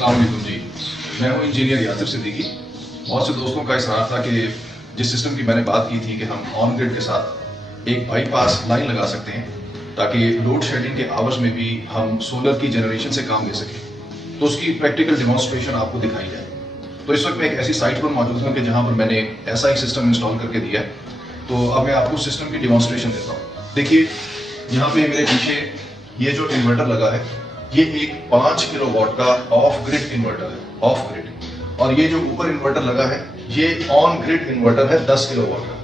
अस्सलाम वालेकुम जी, मैं हूँ इंजीनियर यासिर सिद्दीकी। बहुत से दोस्तों का इसरार था कि जिस सिस्टम की मैंने बात की थी कि हम ऑन ग्रिड के साथ एक बाईपास लाइन लगा सकते हैं ताकि लोड शेडिंग के आवर्स में भी हम सोलर की जनरेशन से काम ले सकें, तो उसकी प्रैक्टिकल डेमोन्स्ट्रेशन आपको दिखाई जाए। तो इस वक्त मैं एक ऐसी साइट पर मौजूद हूँ कि जहाँ पर मैंने ऐसा एक सिस्टम इंस्टॉल करके दिया है। तो अब मैं आपको सिस्टम की डेमोन्स्ट्रेशन देता हूँ। देखिए, यहाँ पे मेरे पीछे ये जो इन्वर्टर लगा है, ये एक 5 किलोवाट का ऑफ ग्रिड इन्वर्टर है, ऑफ ग्रिड। और ये जो ऊपर इन्वर्टर लगा है, ये ऑन ग्रिड इन्वर्टर है 10 किलोवाट का।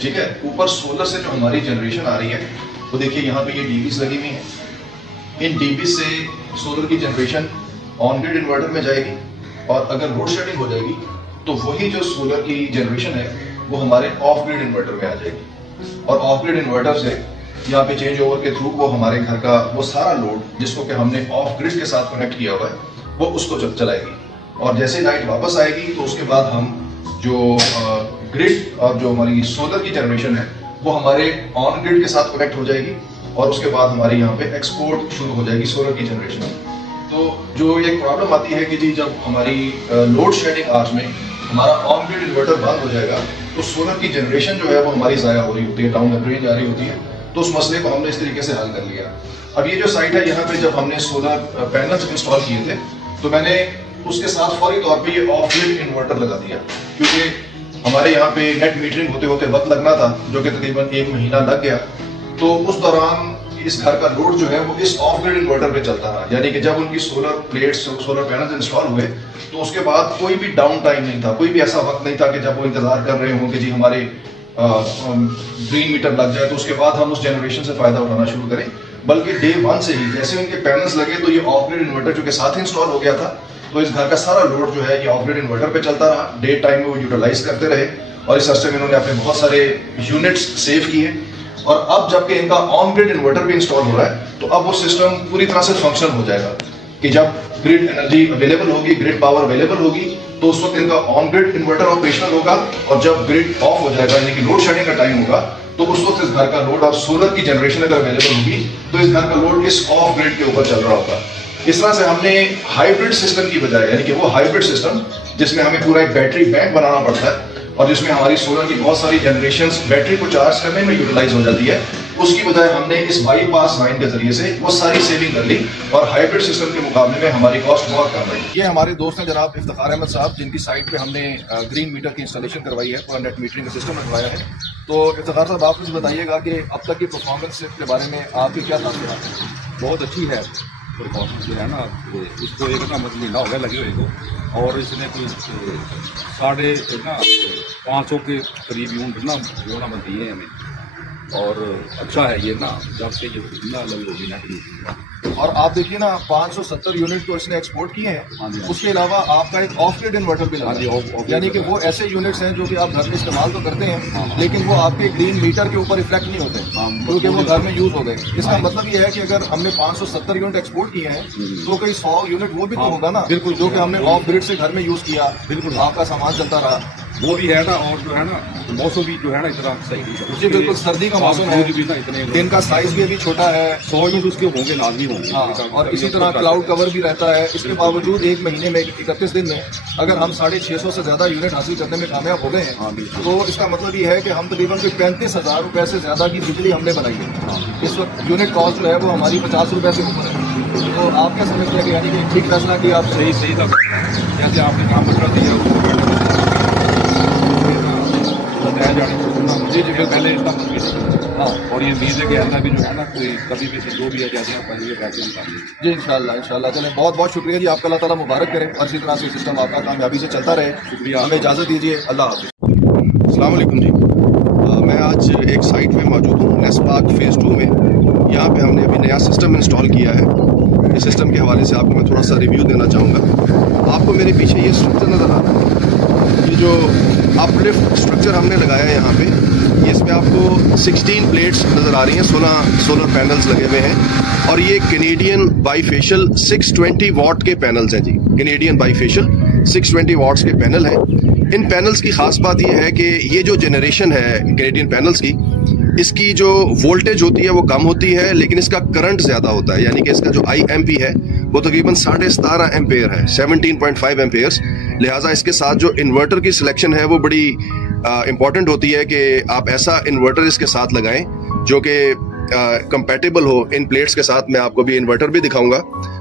ठीक है, ऊपर सोलर से जो हमारी जनरेशन आ रही है, तो देखिए यहाँ पे ये डीबीस लगी हुई है। इन डीबीस से सोलर की जनरेशन ऑन ग्रिड इन्वर्टर में जाएगी, और अगर लोड शेडिंग हो जाएगी तो वही जो सोलर की जनरेशन है वो हमारे ऑफ ग्रिड इन्वर्टर में आ जाएगी। और ऑफ ग्रिड इन्वर्टर से यहाँ पे चेंज ओवर के थ्रू वो हमारे घर का वो सारा लोड जिसको कि हमने ऑफ ग्रिड के साथ कनेक्ट किया हुआ है, वो उसको चलाएगी। और जैसे लाइट वापस आएगी तो उसके बाद हम जो ग्रिड और जो हमारी सोलर की जनरेशन है वो हमारे ऑन ग्रिड के साथ कनेक्ट हो जाएगी, और उसके बाद हमारे यहाँ पे एक्सपोर्ट शुरू हो जाएगी सोलर की जनरेशन। तो जो एक प्रॉब्लम आती है कि जी जब हमारी लोड शेडिंग आवर्स में हमारा ऑन ग्रिड इन्वर्टर बंद हो जाएगा तो सोलर की जनरेशन जो है वो हमारी ज़ाया हो रही होती है, डाउन द ड्रेन जा रही होती है। तो उस मसले को हमने इस तरीके से हल कर लिया। अब ये जो साइट है, यहाँ पे जब हमने सोलर पैनल्स इंस्टॉल किए थे तो मैंने उसके साथ फौरी तौर पे ये ऑफ ग्रिड इन्वर्टर लगा दिया, क्योंकि हमारे यहाँ पे नेट मीटरिंग होते होते वक्त लगना था, जो कि तकरीबन 1 महीना लग गया। तो उस दौरान इस घर का लोड जो है वो इस ऑफ ग्रिड इन्वर्टर पे चलता रहा। यानी कि जब उनकी solar plates, solar panels install हुए तो उसके बाद कोई भी डाउन टाइम नहीं था, कोई भी ऐसा वक्त नहीं था कि जब वो इंतजार कर रहे हों कि जी हमारे ग्रीन मीटर लग जाए तो उसके बाद हम उस जनरेशन से फायदा उठाना शुरू करें। बल्कि डे 1 से ही जैसे उनके पैनल्स लगे तो ये ऑफ ग्रिड इन्वर्टर जो कि साथ ही इंस्टॉल हो गया था, तो इस घर का सारा लोड जो है ये ऑफ ग्रिड इन्वर्टर पे चलता रहा। डे टाइम में वो यूटिलाइज करते रहे, और इस अरसे में इन्होंने अपने बहुत सारे यूनिट्स सेव किए। और अब जबकि इनका ऑन ग्रिड इन्वर्टर भी इंस्टॉल हो रहा है, तो अब वो सिस्टम पूरी तरह से फंक्शन हो जाएगा कि जब ग्रिड एनर्जी अवेलेबल होगी, ग्रिड पावर अवेलेबल होगी, तो उस वक्त इनका ऑन ग्रिड इन्वर्टर ऑपरेशनल होगा। और जब ग्रिड ऑफ हो जाएगा, यानी कि लोड शेडिंग का टाइम होगा, तो उस वक्त इस घर का लोड और सोलर की जनरेशन अगर अवेलेबल होगी तो इस घर का लोड इस ऑफ ग्रिड के ऊपर चल रहा होगा। इस तरह से हमने हाइब्रिड सिस्टम की बजाय, यानी कि वो हाइब्रिड सिस्टम जिसमें हमें पूरा एक बैटरी बैंक बनाना पड़ता है और जिसमें हमारी सोलर की बहुत सारी जनरेशंस बैटरी को चार्ज करने में यूटिलाइज हो जाती है, उसकी बजाय हमने इस बाईपास लाइन के जरिए से वो सारी सेविंग कर ली, और हाइब्रिड सिस्टम के मुकाबले में हमारी कॉस्ट बहुत कम है। ये हमारे दोस्त हैं जनाब इफ्तिखार अहमद साहब, जिनकी साइट पे हमने ग्रीन मीटर की इंस्टॉलेशन करवाई है, पूरा नेट मीटरिंग का सिस्टम लगवाया है। तो इफ्तिखार साहब, आप कुछ बताइएगा कि अब तक की परफॉर्मेंस के बारे में आपके क्या तासुरात हैं? बहुत अच्छी है परफॉर्मेंस जो है ना, इसको एक ना महीना हो गया लगे हुए को, और इसने कोई 550 के करीब यूनिट ना जो ना दिए हैं हमें, और अच्छा है ये ना, जब से ये ना लगी होगी ना। और आप देखिए ना, 570 यूनिट तो इसने एक्सपोर्ट किए हैं। उसके अलावा आपका एक ऑफ ग्रिड इन्वर्टर भी लगा है, यानी कि वो ऐसे यूनिट्स हैं जो कि आप घर में इस्तेमाल तो करते हैं, लेकिन वो आपके ग्रीन मीटर के ऊपर इफेक्ट नहीं होते, क्योंकि वो घर में यूज हो गए। इसका मतलब ये है कि अगर हमने 570 यूनिट एक्सपोर्ट किए हैं तो कोई 100 यूनिट वो भी तो होगा ना, बिल्कुल, जो कि हमने ऑफ ग्रिड से घर में यूज किया, बिल्कुल आपका सामान चलता रहा, वो भी है ना। और जो है ना मौसम भी जो है ना इतना सही नहीं है, बिल्कुल सर्दी का मौसम है, दिन का साइज भी अभी छोटा है, 100 यूनिट उसके होंगे, लाजमी होंगे। और इसी तरह क्लाउड कवर भी रहता है। इसके बावजूद 1 महीने में 31 दिन में अगर हम 650 से ज्यादा यूनिट हासिल करने में कामयाब हो गए हैं, तो इसका मतलब ये है कि हम तकरीबन 35,000 रुपए से ज्यादा की बिजली हमने बनाई है। इस वक्त यूनिट कॉस्ट जो है वो हमारी 50 रुपए से ऊपर है। तो आप क्या समझते हैं कि यानी कि ठीक फैसला किया आप? सही था, जैसे आपने काम मसला दिया जी जी, पहले इतना हाँ, और ये उम्मीद है कि ऐसा भी जो है ना कोई कभी भी जो भी है जैसे आप पहले वैसे हम कर लेंगे जी, इंशाल्लाह। चलें, बहुत बहुत शुक्रिया जी, आपका अल्लाह ताला मुबारक करे और इसी तरह से सिस्टम आपका कामयाबी से चलता रहे। शुक्रिया, हमें इजाज़त दीजिए, अल्लाह हाफ़िज़। अस्सलाम वालेकुम जी, मैं आज एक साइट में मौजूद हूँ, नेस्ट पार्क फेज़ 2 में। यहाँ पे हमने अभी नया सिस्टम इंस्टॉल किया है। इस सिस्टम के हवाले से आपको मैं थोड़ा सा रिव्यू देना चाहूँगा। आपको मेरे पीछे ये स्ट्रक्चर नज़र आ रहा है, ये जो अपलिफ्ट स्ट्रक्चर हमने लगाया है यहाँ पे, ये इसमें आपको 16 प्लेट्स नज़र आ रही हैं, 16 सोलर पैनल्स लगे हुए हैं। और ये कैनेडियन बाईफेशियल 620 वाट के पैनल्स हैं जी, कैनेडियन बाईफेशियल 620 वाट्स के पैनल हैं। इन पैनल्स की ख़ास बात यह है कि ये जो जनरेशन है कैनेडियन पैनल्स की, इसकी जो वोल्टेज होती है वो कम होती है, लेकिन इसका करंट ज़्यादा होता है, यानी कि इसका जो IMP है वो तकरीबन 17.5 एम्पेयर है, 17.5 एम्पेयर्स। लिहाजा इसके साथ जो इन्वर्टर की सिलेक्शन है वो बड़ी इंपॉर्टेंट होती है कि आप ऐसा इन्वर्टर इसके साथ लगाएं जो कि कंपैटिबल हो इन प्लेट्स के साथ। मैं आपको भी इन्वर्टर भी दिखाऊंगा।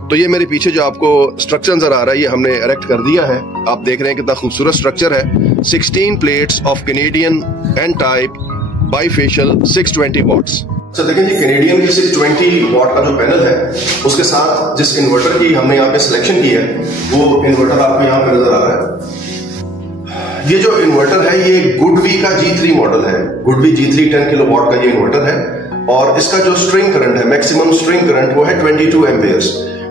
तो ये मेरे पीछे जो आपको स्ट्रक्चर नजर आ रहा है ये हमने इरेक्ट कर दिया है। आप देख रहे हैं कितना खूबसूरत स्ट्रक्चर है। 16 plates of Canadian N type bifacial 620 watts. तो देखें जी, कैनेडियन की 620 वॉट का जो पैनल है उसके साथ जिस इन्वर्टर की हमने यहाँ पे सिलेक्शन की है वो इन्वर्टर आपको यहाँ पे नजर आ रहा है। ये जो इन्वर्टर है ये गुडवी का G3 मॉडल है। गुडवी G3 10 किलो वॉट का ये इन्वर्टर है और इसका जो स्ट्रिंग करंट है, मैक्सिमम स्ट्रिंग करंट, वो है 22 एम्पेयर्स।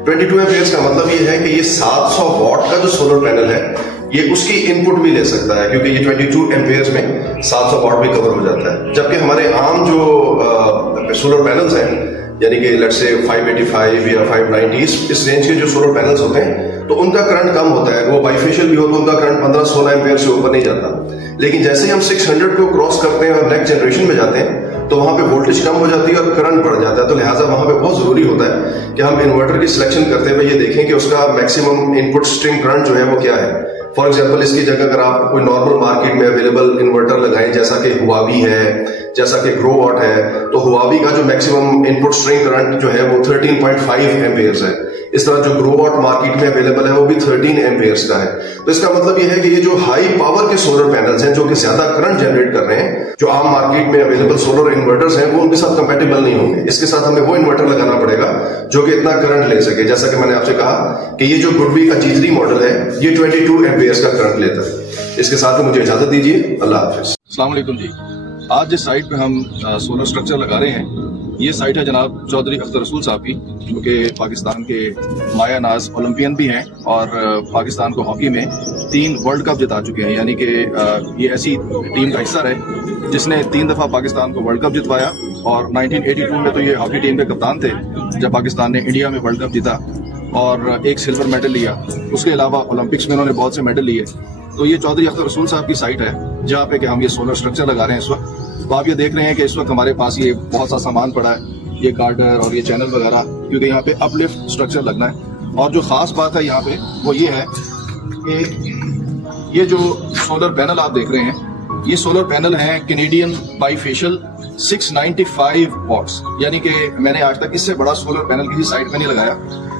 22 एम्पेयर्स का मतलब ये है कि ये 700 वॉट का जो सोलर पैनल है ये उसकी इनपुट भी ले सकता है, क्योंकि ये 22 एम्पेयर्स में 700 वॉट भी कवर हो जाता है। जबकि हमारे आम जो सोलर पैनल्स हैं, यानी कि लेट्स से 585 या 590 इस रेंज के जो सोलर पैनल्स होते हैं, तो उनका करंट कम होता है। वो बाईफेशियल भी हो तो उनका करंट 15-16 एम्पेयर से ऊपर नहीं जाता। लेकिन जैसे ही हम 600 को क्रॉस करते हैं और नेक्स्ट जनरेशन में जाते हैं तो वहां पे वोल्टेज कम हो जाती है और करंट बढ़ जाता है। तो लिहाजा वहां पे बहुत जरूरी होता है कि हम इन्वर्टर की सिलेक्शन करते हुए ये देखें कि उसका मैक्सिमम इनपुट स्ट्रिंग करंट जो है वो क्या है। फॉर एग्जाम्पल, इसकी जगह अगर आप कोई नॉर्मल मार्केट में अवेलेबल इन्वर्टर लगाएं, जैसा कि हुआवी है, जैसा कि ग्रो वॉट है, तो हुआवी का जो मैक्सिमम इनपुट स्ट्रिंग करंट जो है वो 13.5 एम्पेयर्स है। इस तरह जो ग्रो वॉट मार्केट में अवेलेबल है वो भी 13 एम्पेयर्स का है। तो इसका मतलब ये है कि ये जो हाई पावर के सोलर पैनल्स हैं जो कि ज्यादा करंट जनरेट कर रहे हैं, जो आम मार्केट में अवेलेबल सोलर इन्वर्टर्स हैं, वो उनके साथ कंपैटिबल नहीं होंगे। इसके साथ हमें वो इन्वर्टर लगाना पड़ेगा जो कि इतना करंट ले सके। जैसा कि मैंने आपसे कहा कि ये जो गुडवी का G3 मॉडल है ये 22 एम्पेयर्स का करंट लेता है। इसके साथ मुझे इजाजत दीजिए। अल्लाह हाफिज। अस्सलाम वालेकुम जी। आज जिस साइट पे हम सोलर स्ट्रक्चर लगा रहे हैं ये साइट है जनाब चौधरी अख्तर रसूल साहब की, जो कि पाकिस्तान के माया नाज ओलंपियन भी हैं और पाकिस्तान को हॉकी में 3 वर्ल्ड कप जिता चुके हैं। यानी कि ये ऐसी टीम का हिस्सा रहे जिसने 3 दफा पाकिस्तान को वर्ल्ड कप जितवाया और 1982 में तो ये हॉकी टीम के कप्तान थे जब पाकिस्तान ने इंडिया में वर्ल्ड कप जीता और एक सिल्वर मेडल लिया। उसके अलावा ओलंपिक्स में उन्होंने बहुत से मेडल लिए। तो ये चौधरी अख्तर रसूल साहब की साइट है जहाँ पे कि हम ये सोलर स्ट्रक्चर लगा रहे हैं इस वक्त। तो आप ये देख रहे हैं कि इस वक्त हमारे पास ये बहुत सा सामान पड़ा है, ये गार्डर और ये चैनल वगैरह, क्योंकि यहाँ पे अपलिफ्ट स्ट्रक्चर लगना है। और जो खास बात है यहाँ पे वो ये है कि ये जो सोलर पैनल आप देख रहे हैं ये सोलर पैनल है कैनेडियन बाईफेशियल 695 वॉट्स। यानी कि मैंने आज तक इससे बड़ा सोलर पैनल किसी साइट पे नहीं लगाया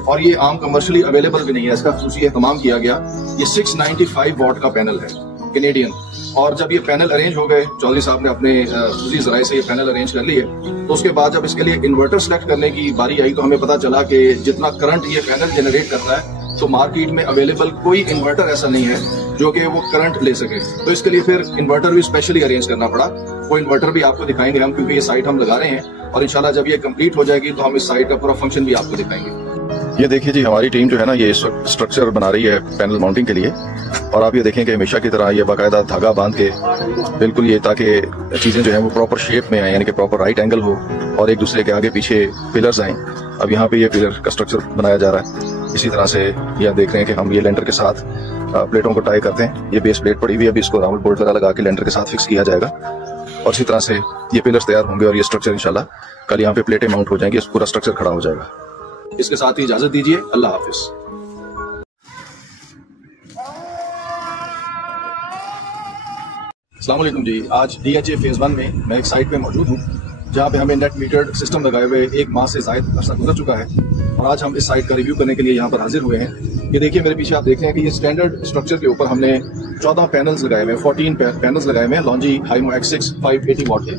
और ये आम कमर्शियली अवेलेबल भी नहीं है। इसका खुसूसी एहतमाम किया गया। ये 695 वॉट का पैनल है कैनेडियन। और जब ये पैनल अरेंज हो गए, चौधरी साहब ने अपने खुशी जराए से ये पैनल अरेंज कर लिए, तो उसके बाद जब इसके लिए इन्वर्टर सेलेक्ट करने की बारी आई तो हमें पता चला कि जितना करंट ये पैनल जनरेट करता है तो मार्केट में अवेलेबल कोई इन्वर्टर ऐसा नहीं है जो कि वो करंट ले सके। तो इसके लिए फिर इन्वर्टर भी स्पेशली अरेंज करना पड़ा। वो इन्वर्टर भी आपको दिखाएंगे हम, क्योंकि ये साइट हम लगा रहे हैं और इंशाल्लाह जब ये कंप्लीट हो जाएगी तो हम इस साइट का पूरा फंक्शन भी आपको दिखाएंगे। ये देखिए जी, हमारी टीम जो है ना ये स्ट्रक्चर बना रही है पैनल माउंटिंग के लिए। और आप ये देखें कि हमेशा की तरह ये बाकायदा धागा बांध के बिल्कुल ये, ताकि चीजें जो है वो प्रॉपर शेप में आए, यानी कि प्रॉपर राइट एंगल हो और एक दूसरे के आगे पीछे पिलर्स आए। अब यहाँ पे ये पिलर का स्ट्रक्चर बनाया जा रहा है। इसी तरह से ये आप देख रहे हैं कि हम ये लेंटर के साथ प्लेटों को टाई करते हैं। ये बेस प्लेट पड़ी हुई है, अभी इसको राउंड बोल्ट वगैरह लगा के लेंटर के साथ फिक्स किया जाएगा और इसी तरह से ये पिलर्स तैयार होंगे और ये स्ट्रक्चर इंशाल्लाह कल यहाँ पे प्लेटें माउंट हो जाएंगी, पूरा स्ट्रक्चर खड़ा हो जाएगा। इसके साथ ही इजाजत दीजिए। अल्लाह हाफिज। अस्सलाम वालेकुम जी। आज DHA फेज 1 में मैं एक साइट पे मौजूद हूँ जहाँ पे हमें नेट मीटर्ड सिस्टम लगाए हुए 1 माह से ज़ायद अर्सा गुजर चुका है और आज हम इस साइट का रिव्यू करने के लिए यहाँ पर हाजिर हुए हैं। ये देखिए मेरे पीछे आप देख रहे हैं कि ये स्टैंडर्ड स्ट्रक्चर के ऊपर हमने 14 पैनल्स लगाए हुए हैं, 14 पैनल्स लगाए हुए हैं लॉन्जी हाइमो X6 580 वॉट के।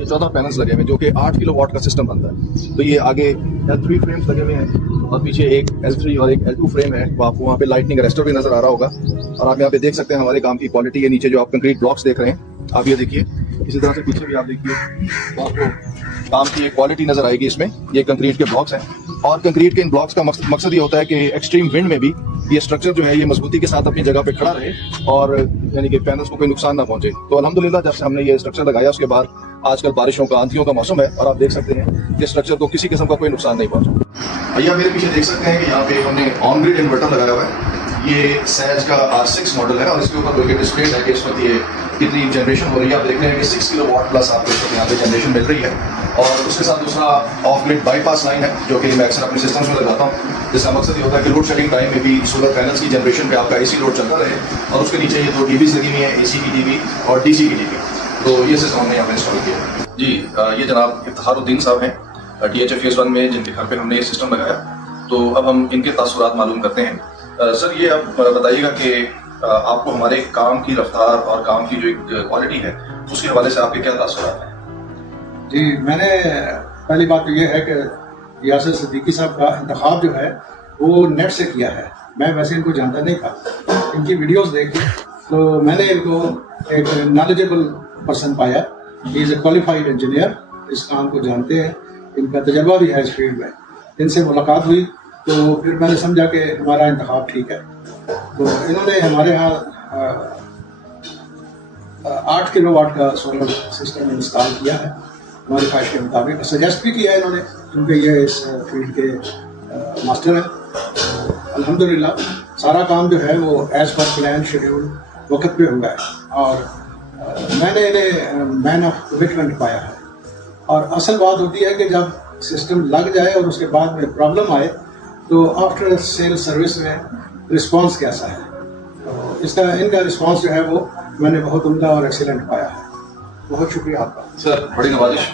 ये 14 पैनल्स लगे हुए हैं जो कि 8 किलो वॉट का सिस्टम बनता है। तो ये आगे L3 फ्रेम्स लगे हुए हैं और पीछे एक L3 और एक L2 फ्रेम है। तो आपको वहाँ पे लाइटनिंग अरेस्टर भी नजर आ रहा होगा। और आप यहाँ पे देख सकते हैं हमारे काम की क्वालिटी। ये नीचे जो आप कंक्रीट ब्लॉक्स देख रहे हैं आप ये देखिए, इसी तरह से पीछे भी आप देखिए तो आपको काम की एक क्वालिटी नजर आएगी इसमें। ये कंक्रीट के ब्लॉक्स हैं और कंक्रीट के इन ब्लॉक्स का मकसद ये होता है कि एक्सट्रीम विंड में भी ये स्ट्रक्चर जो है ये मजबूती के साथ अपनी जगह पे खड़ा रहे और यानी कि पैनल्स को कोई नुकसान ना पहुंचे। तो अल्हम्दुलिल्लाह जब से हमने ये स्ट्रक्चर लगाया उसके बाद आजकल बारिशों का, आंधियों का मौसम है और आप देख सकते हैं कि स्ट्रक्चर को किसी किस्म का कोई नुकसान नहीं पहुंचा। भैया मेरे पीछे देख सकते हैं कि यहाँ पे हमने ऑन ग्रिड इन्वर्टर लगाया हुआ है। ये सैज का R6 मॉडल है और इसके ऊपर कोई डिस्प्ले है कि इस वक्त ये कितनी जनरेशन हो रही है। आप देख रहे हैं कि 6 किलो वॉट प्लस आपको यहाँ पे जनरेशन मिल रही है और उसके साथ दूसरा ऑफ ग्रिड बाईपास लाइन है जो कि मैं अक्सर अपने सिस्टम्स में लगाता हूँ, जिसका मकसद ये होता है कि लोड शेडिंग टाइम में भी सोलर पैनल्स की जनरेशन पे आपका एसी लोड चलता रहे। और उसके नीचे ये 2 टीवीज लगी हुई हैं, एसी की टीवी और डीसी की टीवी। तो ये सिस्टम हमने यहाँ पे इंस्टॉल किया है जी। ये जनाब इफ्तिखारुद्दीन साहब हैं THF फेज 1 में, जिनके घर पे हमने ये सिस्टम लगाया। तो अब हम इनके तासुरात मालूम करते हैं। सर ये अब बताइएगा कि आपको हमारे काम की रफ्तार और काम की जो क्वालिटी है उसके हवाले से आपके क्या तासुरात हैं? जी, मैंने पहली बात तो ये है कि यासिर सिद्दीकी साहब का इंतखाब जो है वो नेट से किया है। मैं वैसे इनको जानता नहीं था, इनकी वीडियोस देख के तो मैंने इनको एक नॉलेजेबल पर्सन पाया। He is a qualified engineer, इस काम को जानते हैं, इनका तजर्बा भी है इस फील्ड में। इनसे मुलाकात हुई तो फिर मैंने समझा कि हमारा इंतखाब ठीक है। तो इन्होंने हमारे यहाँ 8 किलोवाट का सोलर सिस्टम इंस्टॉल किया है हमारी ख्वाहिश के मुताबिक। सजेस्ट भी किया है इन्होंने, क्योंकि ये इस फील्ड के मास्टर हैं। अल्हम्दुलिल्लाह सारा काम जो है वो एज पर प्लान शेड्यूल वक्त पे हुआ है और मैंने इन्हें मैन ऑफ कमिटमेंट पाया है। और असल बात होती है कि जब सिस्टम लग जाए और उसके बाद में प्रॉब्लम आए तो आफ्टर सेल सर्विस में रिस्पांस कैसा है, तो इसका इनका रिस्पांस जो है वो मैंने बहुत उम्दा और एक्सीलेंट पाया है। बहुत शुक्रिया आपका सर, बड़ी नवाजिश।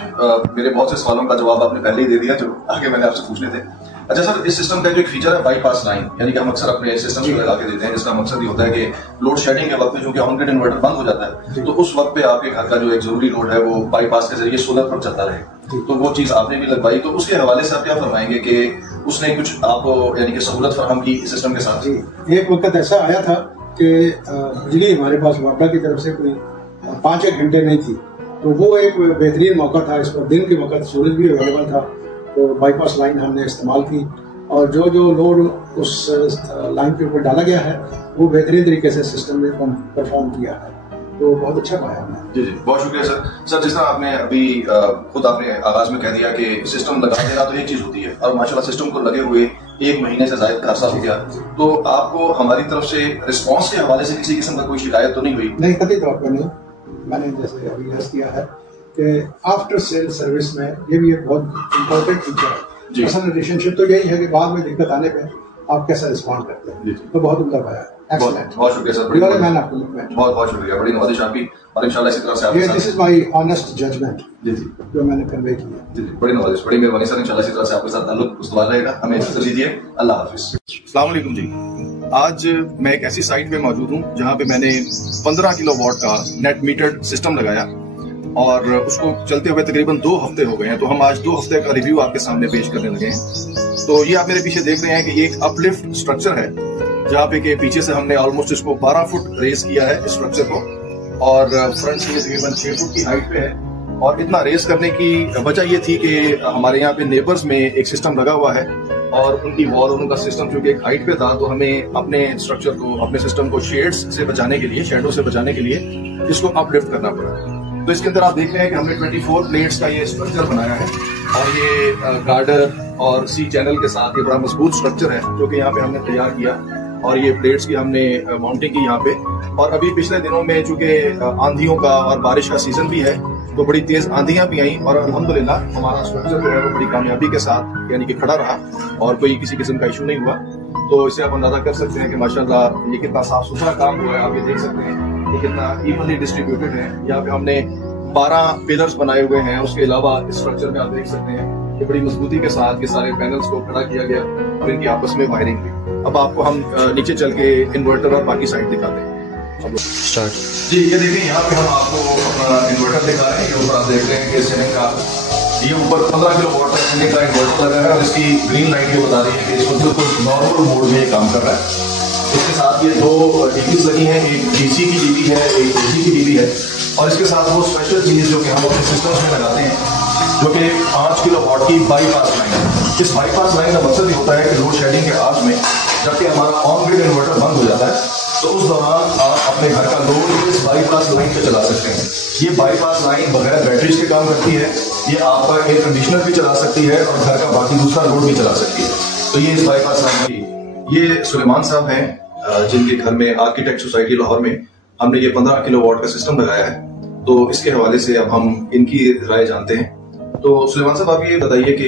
मेरे बहुत से सवालों का जवाब आपने पहले ही दे दिया जो आगे मैंने आपसे पूछने थे। अच्छा सर, इस सिस्टम का जो एक फीचर है बाईपास लाइन, यानी कि हम अक्सर अपने सिस्टम में लगा के देते हैं, जिसका मकसद ये होता है कि लोड शेडिंग के वक्त में चूंकि ऑन ग्रिड इन्वर्टर बंद हो जाता है तो उस वक्त पे आपके घर का जो एक जरूरी लोड है वो बाईपास के जरिए सोलर पर चलता रहे। तो वो चीज आपने भी लगवाई, तो उसके हवाले से आप क्या फरमाएंगे कि उसने कुछ आपको यानी कि सहूलत फराहम की सिस्टम के साथ? जी, एक वक्त ऐसा आया था कि बिजली हमारे पास वापडा की तरफ से कोई 5-1 घंटे नहीं थी, तो वो एक बेहतरीन मौका था। इस पर दिन के वक्त सूरज भी अवेलेबल था, तो बाईपास लाइन हमने इस्तेमाल की और जो जो लोड उस लाइन के ऊपर डाला गया है वो बेहतरीन तरीके से सिस्टम ने परफॉर्म किया है। तो बहुत अच्छा पाया हमने। जी जी, बहुत शुक्रिया सर। सर, जिस तरह आपने अभी खुद आपने आगाज में कह दिया कि सिस्टम लगा देना तो एक चीज होती है और माशाल्लाह सिस्टम को लगे हुए 1 महीने से ज्यादा अरसा हो गया, तो आपको हमारी तरफ से रिस्पांस के हवाले से किसी किस्म का कोई शिकायत तो नहीं हुई? नहीं, कभी तौर पर नहीं। मैंने जैसे अभी अर्ज किया है कि आफ्टर सेल सर्विस में ये भी एक बहुत इम्पोर्टेंट फीचर है। असल रिलेशनशिप तो यही है कि बाद में दिक्कत आने पे आप कैसा रिस्पॉन्ड करते हैं, तो बहुत उम्दा पाया है। बहुत शुक्रिया सर, बहुत शुक्रिया, बड़ी नवाजिश आपकी। और इंशाल्लाह इसी तरह से आपके साथ this is my honest judgement जी जी जो मैंने कन्वे किया। जी जी, बड़ी नवाजिश, बड़ी मेहरबानी सर। इंशाल्लाह इसी तरह से आपके साथ ताल्लुक उस्तवार रहेगा। हमें इजाजत दीजिए, अल्लाह हाफिज। अस्सलाम वालेकुम जी। आज मैं एक ऐसी साइट पे मौजूद हूँ जहाँ पे मैंने 15 किलोवाट का नेट मीटर्ड सिस्टम लगाया और उसको चलते हुए तकरीबन 2 हफ्ते हो गए हैं। तो हम आज 2 हफ्ते का रिव्यू आपके सामने पेश करने लगे हैं। तो ये आप मेरे पीछे देख रहे हैं कि ये एक अपलिफ्ट स्ट्रक्चर है जहाँ पे के पीछे से हमने ऑलमोस्ट इसको 12 फुट रेस किया है इस स्ट्रक्चर को, और फ्रंट से ये तकरीबन 6 फुट की हाइट पे है। और इतना रेस करने की वजह ये थी कि हमारे यहाँ पे नेबर्स में एक सिस्टम लगा हुआ है और उनकी वॉल और उनका सिस्टम चूंकि एक हाइट पे था, तो हमें अपने स्ट्रक्चर को, अपने सिस्टम को शेड्स से बचाने के लिए, शेडो से बचाने के लिए इसको अपलिफ्ट करना पड़ा। तो इसके अंदर आप देख रहे हैं कि हमने 24 प्लेट्स का ये स्ट्रक्चर बनाया है और ये गार्डर और सी चैनल के साथ ये बड़ा मजबूत स्ट्रक्चर है जो कि यहाँ पे हमने तैयार किया। और ये प्लेट्स की हमने माउंटिंग की यहाँ पे। और अभी पिछले दिनों में चूंकि आंधियों का और बारिश का सीजन भी है तो बड़ी तेज आंधियां भी आई और अल्हम्दुलिल्लाह हमारा स्ट्रक्चर जो है वो बड़ी कामयाबी के साथ यानी कि खड़ा रहा और कोई किसी किस्म का इशू नहीं हुआ। तो इससे आप अंदाजा कर सकते हैं कि माशाल्लाह ये कितना साफ सुथरा काम हुआ है। आप ये देख सकते हैं ये कितना इवनली डिस्ट्रीब्यूटेड है। यहाँ पे हमने 12 पिलर्स बनाए हुए हैं। उसके अलावा इस स्ट्रक्चर में आप देख सकते हैं कि बड़ी मजबूती के साथ ये सारे पैनल्स को खड़ा किया गया और इनकी आपस में वायरिंग हुई। अब आपको हम नीचे चल के इन्वर्टर और बाकी साइड दिखाते हैं। जी, ये देखिए यहाँ पे हम आपको अपना इन्वर्टर दिखा रहे हैं। ये ऊपर आप देख रहे हैं कि सिलिंग का ये ऊपर 15 किलोवाट का सिलिंग का इन्वर्टर लगा है और इसकी ग्रीन लाइट ये बता रही है कि इसको बिल्कुल नॉर्मल मोड में ये काम कर रहा है। इसके साथ ये 2 टीवीज लगी हैं, एक डीसी की टीवी है, एक एसी की टीवी है। और इसके साथ वो स्पेशल चीज जो कि हम अपने सिस्टम्स में लगाते हैं जो कि 5 किलोवाट की बाईपास लाइन है। इस बाईपास लाइन का मकसद ये होता है कि लोड शेडिंग के आज में जबकि हमारा ऑन ग्रिड इन्वर्टर बंद हो जाता है तो उस दौरान आप अपने घर का लोड इस बाईपास लाइन पे चला सकते हैं। ये बाईपास लाइन बगैर बैटरीज के काम करती है। ये आपका एयर कंडीशनर भी चला सकती है और घर का बाकी दूसरा लोड भी चला सकती है। तो ये इस बाईपास लाइन की ये सुलेमान साहब हैं जिनके घर में आर्किटेक्ट सोसाइटी लाहौर में हमने ये 15 किलोवाट का सिस्टम लगाया है। तो इसके हवाले से अब हम इनकी राय जानते हैं। तो सुलेमान साहब, आप ये बताइए कि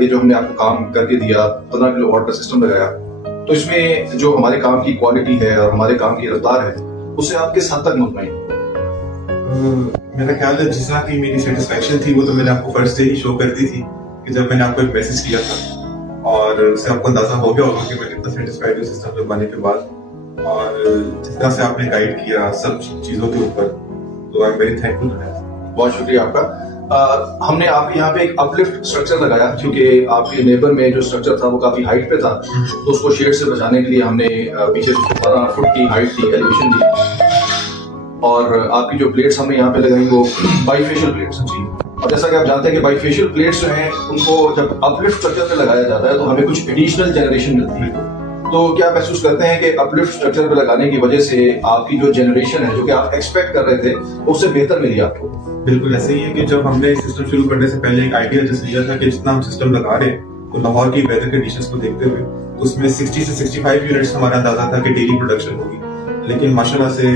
ये जो हमने आपको काम करके दिया, 15 किलोवाट का सिस्टम लगाया, तो इसमें जो हमारे काम की क्वालिटी है और हमारे काम की रफ्तार है, उससे आप किस हद तक मुतमईन? मेरा ख्याल है जिस तरह की मेरी सेटिस्फेक्शन थी वो तो मैंने आपको फर्स्ट डे ही शो कर दी थी कि जब मैंने आपको एक मैसेज किया था, और उससे आपको अंदाजा हो गया होगा कि मैं कितना सेटिस्फाइड हूँ सिस्टम लगवाने के बाद, और जिस तरह से आपने गाइड किया सब चीजों के ऊपर, तो I am very thankful to that. बहुत शुक्रिया आपका। हमने आपके यहाँ पे एक अपलिफ्ट स्ट्रक्चर लगाया, क्योंकि आपके नेबर में जो स्ट्रक्चर था वो काफी हाइट पे था, तो उसको शेड से बचाने के लिए हमने पीछे 12 फुट की हाइट दी, एलिवेशन दी, और आपकी जो प्लेट्स हमने यहाँ पे लगाई वो बाईफेशियल प्लेट्स जी। और जैसा कि आप जानते हैं कि बाईफेशियल प्लेट्स जो हैं उनको जब अपलिफ्ट स्ट्रक्चर पे लगाया जाता है तो हमें कुछ एडिशनल जनरेशन मिलती है। तो क्या महसूस करते हैं कि अपलिफ्ट स्ट्रक्चर पे लगाने की वजह से आपकी जो जनरेशन है, जो कि आप एक्सपेक्ट कर रहे थे, उससे बेहतर मिली आपको? बिल्कुल ऐसे ही है कि जब हमने सिस्टम शुरू करने से पहले एक आइडिया जैसे लिया था कि जितना हम सिस्टम लगा रहे हैं तो लाहौर की वेदर कंडीशंस को देखते हुए तो उसमें 60 से 65 यूनिट्स हमारा अंदाजा था कि डेली प्रोडक्शन होगी, लेकिन माशाल्लाह से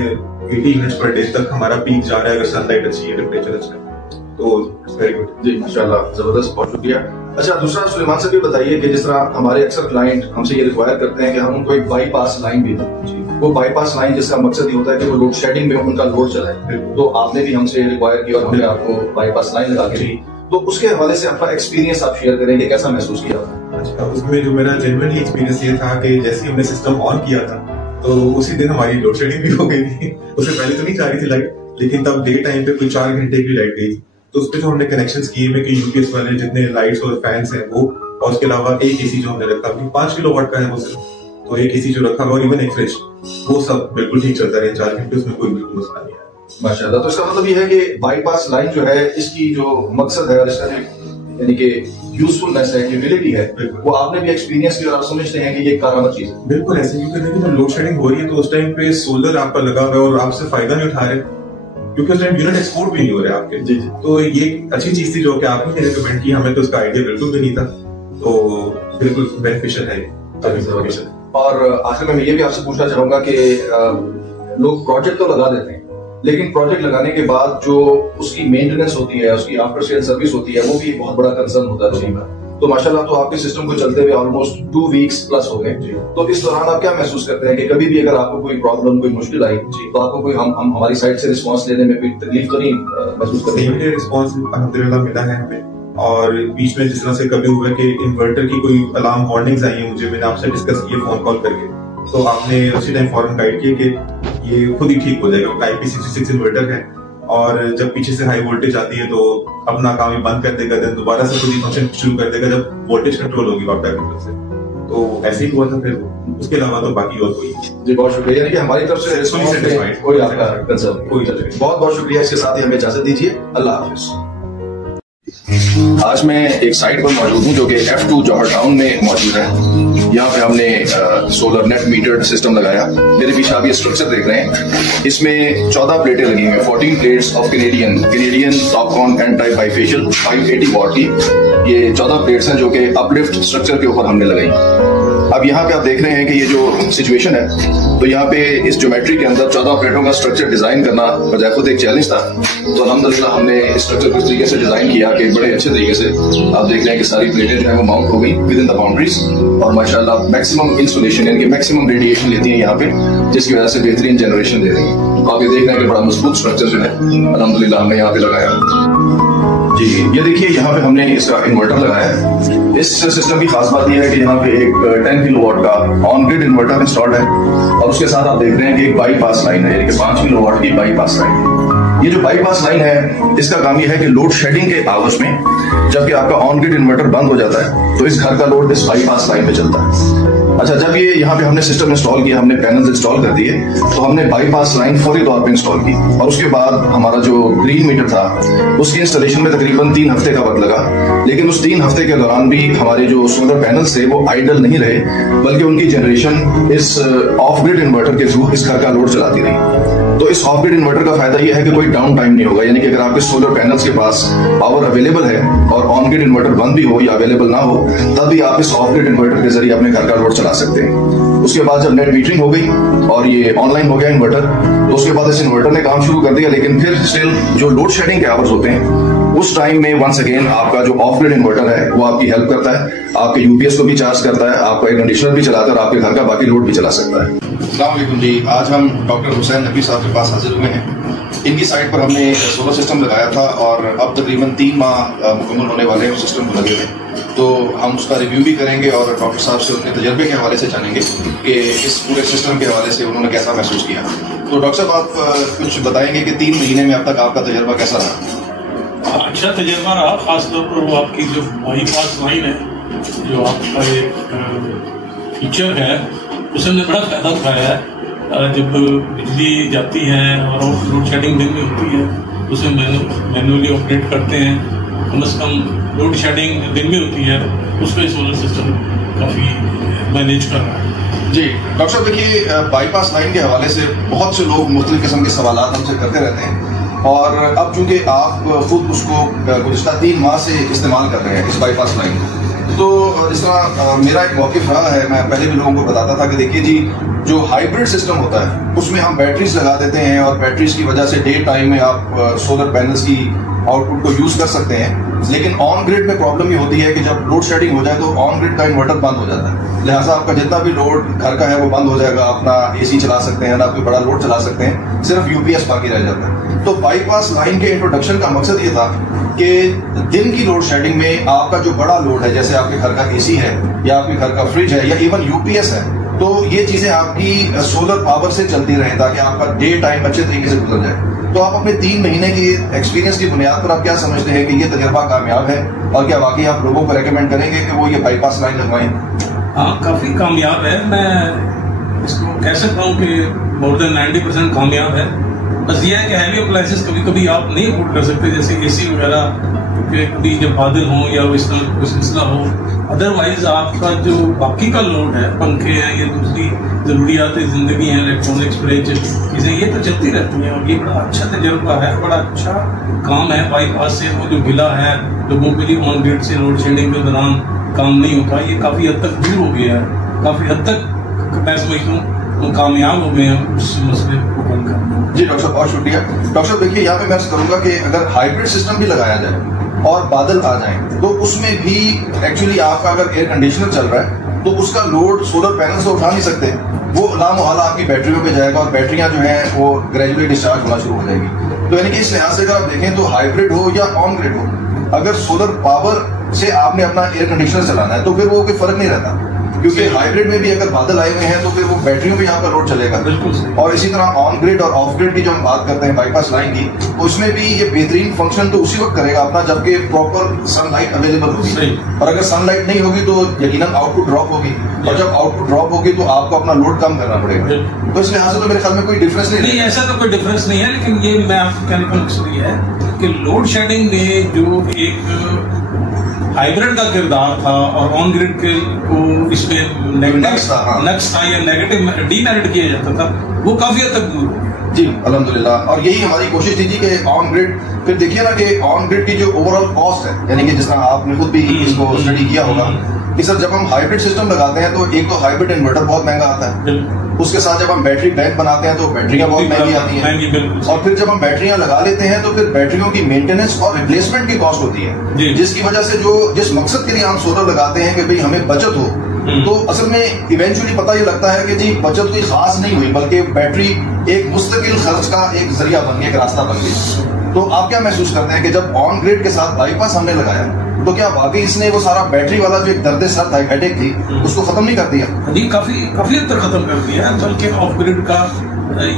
80 यूनिट्स पर डे तक हमारा पीक जा रहा है अगर सनलाइट अच्छी है, टेम्परेचर अच्छा है, तो इट्स वेरी गुड जी, माशाल्लाह, जबरदस्त, बहुत शुक्रिया। अच्छा, दूसरा सुलेमान साहब ये बताइए कि जिस तरह हमारे अक्सर क्लाइंट हमसे ये रिक्वायर करते हैं कि हम उनको एक बाईपास लाइन भी दें, वो बाईपास लाइन जिसका मकसद ये होता है कि वो लोड शेडिंग में उनका लोड चलाए, तो आपने भी हमसे रिक्वायर किया और हमने आपको बाईपास लाइन लगा के दी, तो उसके हवाले से आपका एक्सपीरियंस आप शेयर करेंगे, कैसा महसूस किया आपने? अच्छा, उसमें जो मेरा जेन्युइनली एक्सपीरियंस ये था कि जैसे हमने सिस्टम ऑन किया था तो उसी दिन हमारी लोड शेडिंग भी हो गई थी। उससे पहले तो नहीं जा रही थी लाइट, लेकिन तब डे टाइम पे कोई 4 घंटे की लाइट गई, तो उस पर जो हमने कनेक्शंस किए में कि यूपीएस वाले जितने लाइट्स और फैंस हैं वो, और उसके अलावा एक एसी जो हमने रखा 5 किलोवाट का है वो सिर्फ, तो एक एसी जो रखा और इवन एक फ्रिज, वो सब बिल्कुल ठीक चलता रहे 4 घंटे, उसमें कोई बिल्कुल मसला नहीं है माशाल्लाह। तो इसका मतलब ये है कि बाईपास लाइन जो है इसकी जो मकसद है और इसका यानी कि यूजफुलनेस है, यूटिलिटी है, वो आपने भी एक्सपीरियंस किया और आप समझते हैं कि ये कारगर चीज है। बिल्कुल ऐसे, क्योंकि देखिए जब लोड शेडिंग हो रही है तो उस टाइम पे सोलर आप पर लगा हुआ है और आपसे फायदा नहीं उठा रहे, क्योंकि उस टाइम यूनिट एक्सपोर्ट भी नहीं हो रहे आपके जी। तो ये अच्छी चीज थी जो कि आपने रिकमेंड की, हमें तो उसका आइडिया बिल्कुल भी नहीं था, तो बिल्कुल बेनिफिशियल है। और आखिर में मैं ये भी आपसे पूछना चाहूंगा कि लोग प्रोजेक्ट तो लगा देते हैं, लेकिन प्रोजेक्ट लगाने के बाद जो उसकी मेंटेनेंस होती है, उसकी आफ्टर सेल सर्विस होती है, वो भी एक बहुत बड़ा कंसर्न होता है उसी में। तो माशाल्लाह तो आपके सिस्टम को चलते हुए ऑलमोस्ट 2 वीक्स प्लस हो गए, तो इस दौरान आप क्या महसूस करते हैं कि कभी भी अगर आपको कोई प्रॉब्लम, कोई मुश्किल आई तो आपको कोई हम हमारी साइड से रिस्पांस लेने में कोई तकलीफ तो नहीं महसूस करते? इमीडिएट रिस्पांस अल्हम्दुलिल्लाह मिला है हमें, और बीच में जिस तरह से कभी हुआ कि इन्वर्टर की कोई अलार्म वार्निंग्स आई है मुझे, मैंने आपसे डिस्कस किए फोन कॉल करके, तो आपने उसी टाइम फौरन गाइड किया कि ये खुद ही ठीक हो जाएगा, IP66 इन्वर्टर है, और जब पीछे से हाई वोल्टेज आती है तो अपना काम ही बंद कर देगा, देन दोबारा से खुद ही फंक्शन शुरू कर देगा जब वोल्टेज कंट्रोल होगी वापस से। तो ऐसे ही हुआ था फिर, उसके अलावा तो बाकी और कोई जी। बहुत शुक्रिया, यानी कि हमारी तरफ से कोई आपका कंसर्न कोई। बहुत बहुत शुक्रिया, इसके साथ ही हमें इजाजत दीजिए, अल्लाह हाफिज। आज मैं एक साइट पर मौजूद हूँ जो कि F2 जौहर टाउन में मौजूद है। यहाँ पे हमने सोलर नेट मीटर्ड सिस्टम लगाया। मेरे पीछे आप ये स्ट्रक्चर देख रहे हैं, इसमें 14 प्लेटें लगी हुई हैं, 14 plates of Canadian Topcon and type bifacial 580 what की। ये 14 प्लेट्स हैं जो कि अपलिफ्ट स्ट्रक्चर के ऊपर हमने लगाई। अब यहाँ पे आप देख रहे हैं कि ये जो सिचुएशन है, तो यहाँ पे इस ज्योमेट्री के अंदर 14 प्लेटों का स्ट्रक्चर डिजाइन करना बजाय खुद एक चैलेंज था। तो अल्हम्दुलिल्लाह हमने इस स्ट्रक्चर को इस तरीके से डिजाइन किया कि बड़े अच्छे तरीके से आप देख रहे हैं कि सारी प्लेटें जो है वो माउंट हो गई विद इन द बाउंड्रीज, और माशाल्लाह मैक्सिमम इंसुलेशन यानी कि मैक्सिमम रेडिएशन लेती है यहाँ पे, जिसकी वजह से बेहतरीन जनरेशन दे रही है। तो आप ये देख रहे हैं कि बड़ा मजबूत स्ट्रक्चर जो है अल्हम्दुलिल्लाह हमने यहाँ पे लगाया जी। ये देखिए यहाँ पे हमने इसका इन्वर्टर लगाया है। इस सिस्टम की खास बात यह है कि यहाँ पे एक 10 किलोवाट का ऑन ग्रिड इन्वर्टर इंस्टॉल्ड है, और उसके साथ आप देख रहे हैं कि एक बाईपास लाइन है, यानी कि 5 किलोवाट की बाईपास लाइन। ये जो बाईपास लाइन है, इसका काम यह है कि लोड शेडिंग के आवर्स में जबकि आपका ऑन ग्रिड इन्वर्टर बंद हो जाता है तो इस घर का लोड इस बाईपास लाइन पे चलता है। अच्छा, जब ये यहाँ पे हमने सिस्टम इंस्टॉल किया, हमने पैनल्स इंस्टॉल कर दिए, तो हमने बाईपास लाइन फौरी तौर पे इंस्टॉल की, और उसके बाद हमारा जो ग्रीन मीटर था उसकी इंस्टॉलेशन में तकरीबन 3 हफ्ते का वक्त लगा। लेकिन उस 3 हफ्ते के दौरान भी हमारे जो सोलर पैनल्स थे वो आइडल नहीं रहे, बल्कि उनकी जनरेशन इस ऑफ ग्रिड इन्वर्टर के थ्रू इस घर का लोड चलाती रही। तो इस ऑफ ग्रिड इन्वर्टर का फायदा यह है कि कोई डाउन टाइम नहीं होगा, यानी कि अगर आपके सोलर पैनल्स के पास पावर अवेलेबल है और ऑन ग्रिड इन्वर्टर बंद भी हो या अवेलेबल ना हो, तब भी आप इस ऑफ ग्रिड इन्वर्टर के जरिए अपने घर का लोड चला सकते हैं। उसके बाद जब नेट मीटरिंग हो गई और ये ऑनलाइन हो गया इन्वर्टर, तो उसके बाद इस इन्वर्टर ने काम शुरू कर दिया, लेकिन फिर स्टिल जो लोड शेडिंग के आवर्स होते हैं उस टाइम में वंस अगेन आपका जो ऑफ ग्रिड इन्वर्टर है वो आपकी हेल्प करता है, आपके यूपीएस को भी चार्ज करता है, आपका एयर कंडीशनर भी चलाता है और आपके घर का बाकी लोड भी चला सकता है। अस्सलाम वालेकुम जी, आज हम डॉक्टर हुसैन नबी साहब के पास हाजिर हुए हैं। इनकी साइट पर हमने सोलर सिस्टम लगाया था और अब तकरीबन 3 माह मुकम्मल होने वाले हैं सिस्टम को लगे हुए, तो हम उसका रिव्यू भी करेंगे और डॉक्टर साहब से उनके तजर्बे के हवाले से जानेंगे कि इस पूरे सिस्टम के हवाले से उन्होंने कैसा महसूस किया। तो डॉक्टर साहब आप कुछ बताएंगे कि 3 महीने में अब तक आपका तजर्बा कैसा रहा? अच्छा तजर्बा रहा, खासतौर पर वो आपकी जो बाईपास लाइन है, जो आपका एक फीचर है, उसने बड़ा फायदा उठाया है। जब बिजली जाती है और लोड शेडिंग दिन में होती है, उसे मैनुअली ऑपरेट करते हैं, कम से कम लोड शेडिंग दिन में होती है, उसमें सोलर सिस्टम काफ़ी मैनेज कर रहा है। जी डॉक्टर साहब, देखिए बाईपास लाइन के हवाले से बहुत से लोग मुख्तलिफ किस्म के सवाल हमसे करते रहते हैं और अब चूंकि आप खुद उसको गुज़िश्ता 3 माह से इस्तेमाल कर रहे हैं इस बाईपास लाइन को, तो इस तरह मेरा एक मौक़िफ़ रहा है, मैं पहले भी लोगों को बताता था कि देखिए जी, जो हाइब्रिड सिस्टम होता है उसमें हम बैटरीज लगा देते हैं और बैटरीज की वजह से डे टाइम में आप सोलर पैनल्स की आउटपुट को यूज़ कर सकते हैं, लेकिन ऑन ग्रिड में प्रॉब्लम ये होती है कि जब लोड शेडिंग हो जाए तो ऑन ग्रिड का इन्वर्टर बंद हो जाता है, लिहाजा आपका जितना भी लोड घर का है वो बंद हो जाएगा, अपना एसी चला सकते हैं ना कोई बड़ा लोड चला सकते हैं, सिर्फ यूपीएस बाकी रह जाता है। तो बाईपास लाइन के इंट्रोडक्शन का मकसद ये था कि दिन की लोड शेडिंग में आपका जो बड़ा लोड है, जैसे आपके घर का एसी है या आपके घर का फ्रिज है या इवन यूपीएस है, तो ये चीजें आपकी सोलर पावर से चलती रहे ताकि आपका डे टाइम अच्छे तरीके से गुजर जाए। तो आप अपने 3 महीने की एक्सपीरियंस की बुनियाद पर आप क्या समझते हैं कि ये तजर्बा कामयाब है और क्या वाकई आप लोगों को रेकमेंड करेंगे कि वो ये बाईपास लाइन लगवाएं? हाँ, काफी कामयाब है। मैं इसको कह सकता हूँ कि मोर देन 90% कामयाब है। बस ये है कि हैवी अप्लायंसेस कभी कभी आप नहीं अफोर्ड कर सकते, जैसे एसी वगैरह, क्योंकि कभी जब बादल हो या इस तरह कुछ सिलसिला हो। अदरवाइज आपका जो बाकी का लोड है, पंखे हैं, ये दूसरी जरूरियात जिंदगी हैं, इलेक्ट्रॉनिक्स, फ्रिज चीजें, ये तो चलती रहती हैं और ये बड़ा अच्छा तजर्बा है, बड़ा अच्छा काम है। बाईपास से वो जो गिला है लोगों के लिए ऑन ग्रिड से लोड शेडिंग के दौरान काम नहीं होता, ये काफी हद तक दूर हो गया है, काफी हद तक मैं समझता हूँ वो कामयाब हो गए हैं उस मसले को कम करने। जी डॉक्टर साहब, बहुत शुक्रिया। डॉक्टर साहब देखिए, यहाँ पे मैं करूंगा कि अगर हाइब्रिड सिस्टम भी लगाया जाए और बादल आ जाए तो उसमें भी एक्चुअली आपका अगर एयर कंडीशनर चल रहा है तो उसका लोड सोलर पैनल से उठा नहीं सकते, वो लामोहला आपकी बैटरियों पे जाएगा और बैटरियां जो हैं वो ग्रेजुअली डिस्चार्ज होना शुरू हो जाएगी। तो यानी कि इस लिहाज से अगर आप देखें तो हाइब्रिड हो या ऑन ग्रिड हो, अगर सोलर पावर से आपने अपना एयर कंडीशनर चलाना है तो फिर वो कोई फर्क नहीं रहता, क्योंकि हाइब्रिड में भी अगर बादल आए हुए हैं तो फिर वो बैटरियों पे यहाँ पर लोड चलेगा। बिल्कुल। और इसी तरह ऑन ग्रिड और ऑफ ग्रिड की जो हम बात करते हैं बाईपास लाइन की, तो उसमें भी ये बेहतरीन फंक्शन तो उसी वक्त करेगा अपना जबकि प्रॉपर सनलाइट अवेलेबल होगी, और अगर सनलाइट नहीं होगी तो यकीनन आउटपुट ड्रॉप होगी, और जब आउटपुट ड्रॉप होगी तो आपको अपना लोड कम करना पड़ेगा। तो इस लिहाज से तो मेरे ख्याल में कोई डिफरेंस नहीं है। ऐसा तो कोई डिफरेंस नहीं है, लेकिन ये मैं आपको कहने का मकसद ये है कि लोड शेडिंग में जो एक हाइब्रिड का किरदार था और ऑन ग्रिड के को इसमें नक्स था या नेगेटिव डीमेरिट किया जाता था, वो काफी हद तक दूर हो गया। जी अल्हम्दुलिल्लाह, और यही हमारी कोशिश थी जी कि ऑन ग्रिड, फिर देखिए ना कि ऑन ग्रिड की जो ओवरऑल कॉस्ट है, यानी कि जिस तरह आपने खुद भी इसको स्टडी किया होगा कि सर जब हम हाइब्रिड सिस्टम लगाते हैं तो एक तो हाइब्रिड इन्वर्टर बहुत महंगा आता है, उसके साथ जब हम बैटरी बैंक बनाते हैं तो बैटरियां बहुत महंगी आती हैं, और फिर जब हम बैटरियां लगा लेते हैं तो फिर बैटरियों की मेंटेनेंस और रिप्लेसमेंट की कॉस्ट होती है, जिसकी वजह से जिस मकसद के लिए हम सोलर लगाते हैं कि भाई हमें बचत हो, तो असल में इवेंचुअली पता ये लगता है कि जी बचत कोई खास नहीं हुई, बल्कि बैटरी एक मुस्तकिल खर्च का एक जरिया बन गया, एक रास्ता बन गया। तो आप क्या महसूस करते हैं कि जब ऑन ग्रिड के साथ बाईपास हमने लगाया तो क्या वाकई इसने वो सारा बैटरी वाला जो एक दर्द सर था, हेडेक थी, उसको खत्म नहीं कर दिया? जी काफी हद तक खत्म कर दिया, बल्कि ऑफ ग्रिड का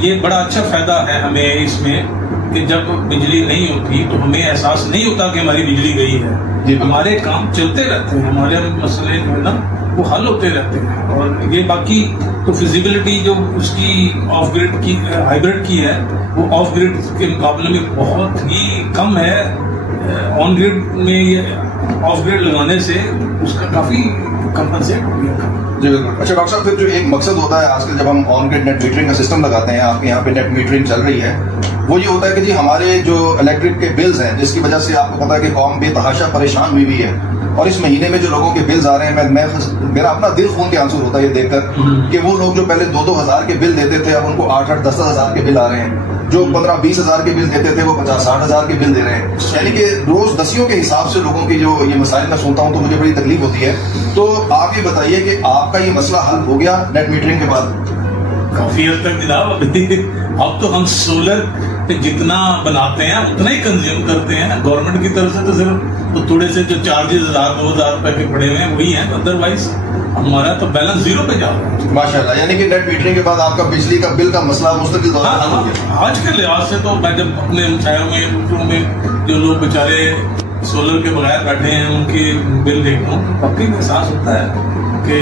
ये बड़ा अच्छा फायदा है हमें इसमें कि जब बिजली नहीं होती तो हमें एहसास नहीं होता कि हमारी बिजली गई है, हमारे काम चलते रहते हैं, हमारे मसले जो है ना वो हल होते रहते हैं। और ये बाकी तो फिजिबिलिटी जो उसकी ऑफ ग्रिड की हाइब्रिड की है वो ऑफ ग्रिड के मुकाबले में बहुत ही कम है। ऑन ग्रिड में ये ऑफ ग्रिड लगाने से उसका काफी कंपनसेट हो गया। जी बिल्कुल। अच्छा डॉक्टर साहब, फिर जो एक मकसद होता है आजकल जब हम ऑन ग्रिड नेट मीटरिंग का सिस्टम लगाते हैं, आपके यहाँ पे नेट मीटरिंग चल रही है, वो ये होता है कि जी हमारे जो इलेक्ट्रिक के बिल्स हैं, जिसकी वजह से आपको पता है कि कौम बेतहाशा परेशान हुई हुई है, और इस महीने में जो लोगों के बिल्स आ रहे हैं, मेरा अपना दिल खून के आंसू होता है ये देखकर कि वो लोग जो पहले 2-2 हज़ार के बिल देते थे, अब उनको 8-8, 10-10 हज़ार के बिल आ रहे हैं। जो 15-20 हज़ार के बिल देते थे वो 50-60 हज़ार के बिल दे रहे हैं। यानी कि रोज दसियों के हिसाब से लोगों की जो ये मसाइल मैं सुनता हूँ तो मुझे बड़ी तकलीफ होती है। तो आप ये बताइए कि आपका ये मसला हल हो गया नेट मीटरिंग के बाद? काफी हद तक जनाब, अब तो हम सोलर पे जितना बनाते हैं उतना ही कंज्यूम करते हैं। गवर्नमेंट की तरफ से तो सिर्फ तो थोड़े से जो चार्जेस 1000-2000 रुपए के पड़े हुए हैं वही हैं, अदरवाइज हमारा तो बैलेंस जीरो पे जा रहा है माशाल्लाह। यानी कि नेट मीटरिंग के बाद आपका बिजली का बिल का मसला मुस्तकिल तौर पर हल हो गया। आज के लिहाज से तो मैं जब अपने हमसायों में दूसरों में जो लोग बेचारे सोलर के बगैर बैठे हैं उनके बिल देखता हूँ, वाकई में एहसास होता है कि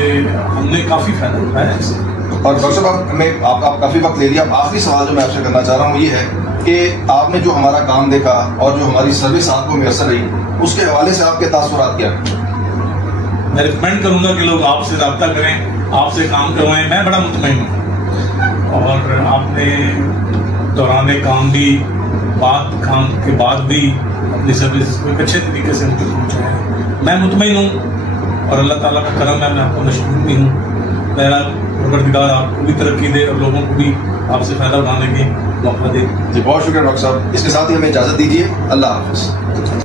हमने काफी फायदा उठाया इससे। और डॉक्टर साहब, मैं आप काफी वक्त ले लिया। आखिरी सवाल जो मैं आपसे करना चाह रहा हूँ ये है कि आपने जो हमारा काम देखा और जो हमारी सर्विस आपको मैसर रही, उसके हवाले से आपके तासुरात क्या? मैं रिकमेंड करूंगा कि लोग आपसे रब्ता करें, आपसे काम करवाएं। मैं बड़ा मुतमईन हूँ और आपने दौरान काम भी काम के बाद भी अपनी सर्विस को एक अच्छे तरीके से मुझे पहुँचाया है। मैं मुतमईन हूँ और अल्लाह ताला का करम है, मैं आपको मशहूर भी हूँ। मेरा परवरदिगार आपको भी तरक्की दे और लोगों को भी आपसे फायदा उठाने की मौका दे। जी बहुत शुक्रिया डॉक्टर साहब। इसके साथ ही हमें इजाजत दीजिए। अल्लाह हाफिज।